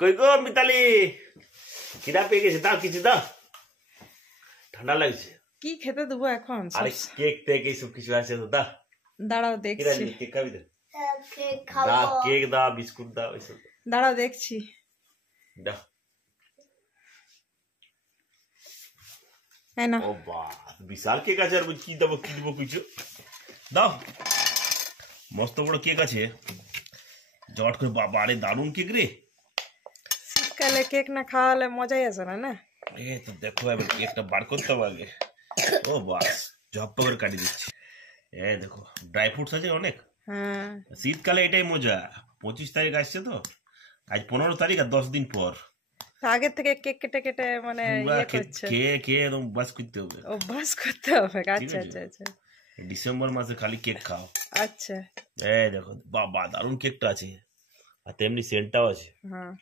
কই গো মিতালি, খিদা পেয়ে গেছে, দাও কিছু দাও, ঠান্ডা লাগছে। কি খেতে দেবো এখন? আরে কেক টেক এইসব কিছু আছে তো দাও। দাঁড়াও দেখছি। কেক খাবি তো? দাও কেক দাও, বিস্কুট দাও, এইসব দাঁড়াও দেখছি। দাও। হ্যাঁ না, ও বাহ, বিশাল কেক আছে। আর কি দেবো কি দেবো কিছু দাও। মস্ত বড় কেক আছে, জট করে। বাবা আরে দারুণ কেক রে। শীতকালে কেক না খাওয়ালে মজাই আসে না। না এই তো দেখো, এবার কেকটা বার করতে হবে আগে। ও বাস, ঝপ্পা করে কাটি দিচ্ছি। এই দেখো, ড্রাই ফ্রুটস আছে অনেক। হ্যাঁ, শীতকালে এটাই মজা। 25 তারিখ আসছে তো, আজ 15 তারিখ, আর 10 দিন পর। আগের থেকে কেক কেটে কেটে মানে ইয়ে করছে, খেয়ে একদম বাস করতে হবে, অভ্যাস করতে হবে। আচ্ছা আচ্ছা আচ্ছা, ডিসেম্বর মাসে খালি কেক খাও। আচ্ছা। এই দেখো বাবা, দারুণ কেকটা আছে, আর তেমনি সেন্টটাও আছে। হ্যাঁ,